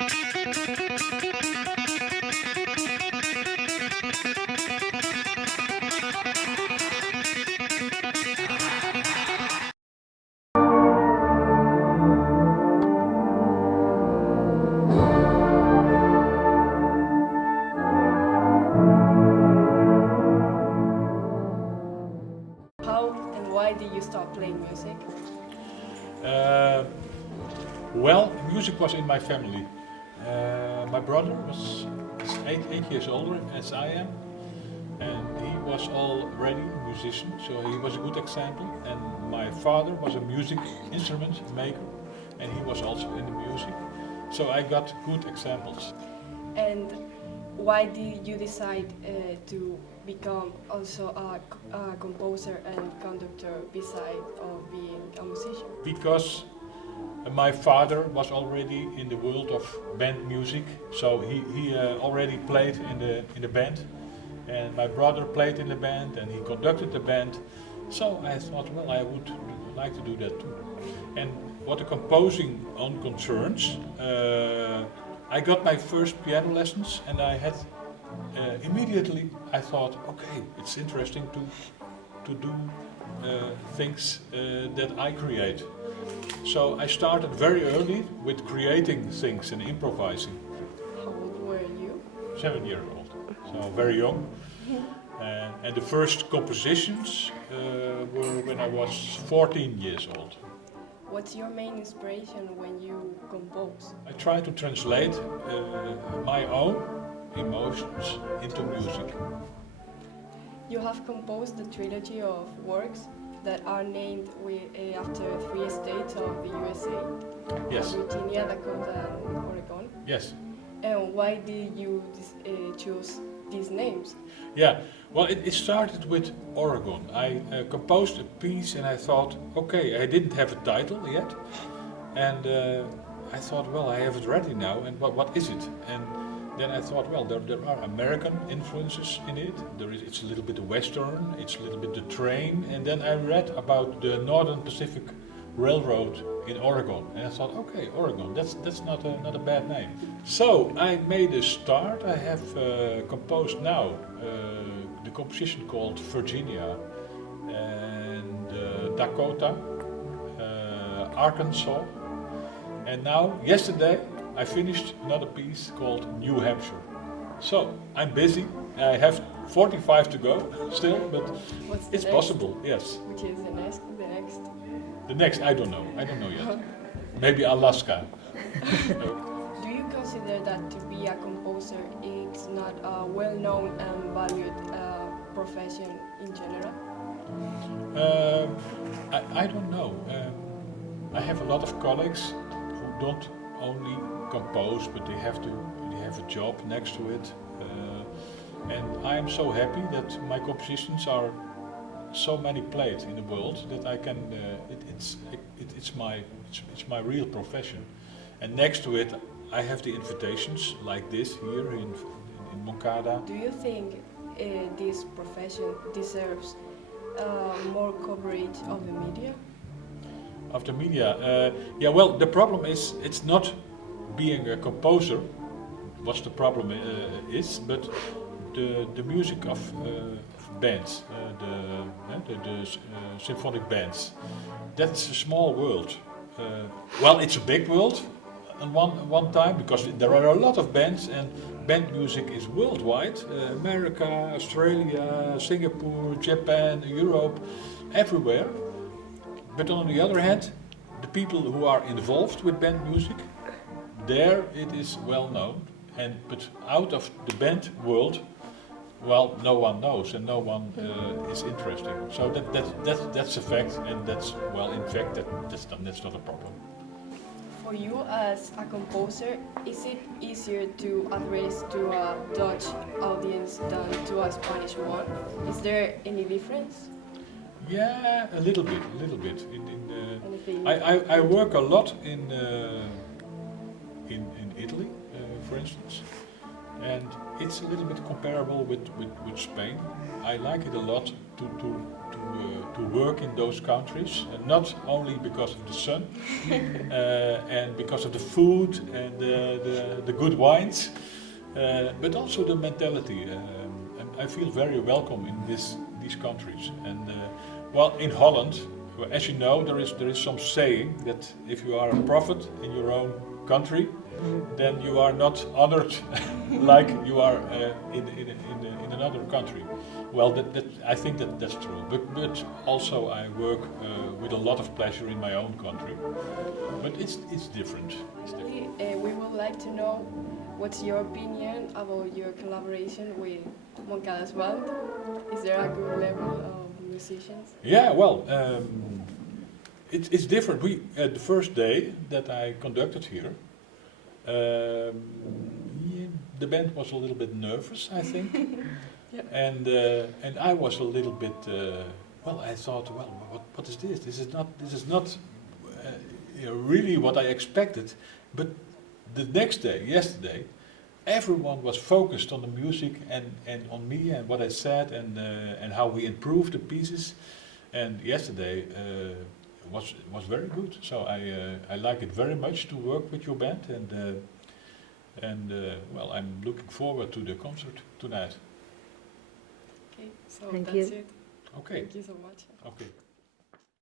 How and why did you start playing music? Well, music was in my family. My brother was eight years older as I am, and he was already a musician, so he was a good example. And my father was a music instrument maker, and he was also in the music. So I got good examples. And why did you decide to become also a composer and conductor beside of being a musician? Because my father was already in the world of band music, so he already played in the band, and my brother played in the band and he conducted the band. So I thought, well, I would like to do that too. And what the composing on concerns, I got my first piano lessons, and I had immediately I thought, okay, it's interesting to do things that I create. So I started very early with creating things and improvising. How old were you? 7 years old, so very young. And the first compositions were when I was 14 years old. What's your main inspiration when you compose? I try to translate my own emotions into music. You have composed a trilogy of works that are named after 3 states of the USA. Yes. Virginia, Dakota, and Oregon. Yes. And why did you choose these names? Yeah, well, it started with Oregon. I composed a piece and I thought, okay, I didn't have a title yet. And I thought, well, I have it ready now, and what is it? And then I thought, well, there are American influences in it. It's a little bit Western, it's a little bit the train. And then I read about the Northern Pacific Railroad in Oregon. And I thought, okay, Oregon, that's not a bad name. So I made a start. I have composed now the composition called Virginia and Dakota, Arkansas. And now, yesterday, I finished another piece called New Hampshire. So I'm busy. I have 45 to go still, but it's possible. Yes. Which is the next? The next, I don't know. I don't know yet. Maybe Alaska. Do you consider that to be a composer is not a well-known and valued profession in general? I don't know. I have a lot of colleagues who don't only compose, but they have a job next to it. And I am so happy that my compositions are so many played in the world that I can. It's my real profession. And next to it, I have the invitations like this here in Moncada. Do you think this profession deserves more coverage of the media? Of the media, yeah. Well, the problem is it's not being a composer. What the problem is, but the music of bands, the symphonic bands. That's a small world. Well, it's a big world at one time, because there are a lot of bands, and band music is worldwide. America, Australia, Singapore, Japan, Europe, everywhere. But on the other hand, the people who are involved with band music, there it is well known. But out of the band world, well, no one knows and no one is interested. So that's a fact, and that's, well, in fact, that's not a problem. For you as a composer, is it easier to address to a Dutch audience than to a Spanish one? Is there any difference? Yeah, a little bit. I work a lot in Italy, for instance, and it's a little bit comparable with Spain. I like it a lot to to work in those countries, and not only because of the sun and because of the food and the good wines, but also the mentality. And I feel very welcome in these countries. And well, in Holland, as you know, there is some saying that if you are a prophet in your own country, then you are not honored like you are in another country. Well, I think that's true. But also I work with a lot of pleasure in my own country. But it's different. We would like to know what's your opinion about your collaboration with Moncada's band. Is there a good level of musicians? Yeah, well, it's different. The first day that I conducted here, the band was a little bit nervous, I think. Yeah. And I was a little bit. Well, I thought, well, what is this? This is not really what I expected. But the next day, yesterday, everyone was focused on the music and on me and what I said and how we improved the pieces. And yesterday was very good. So I like it very much to work with your band and well, I'm looking forward to the concert tonight. Okay, so Thank that's you. it. Okay. Thank you so much. Okay.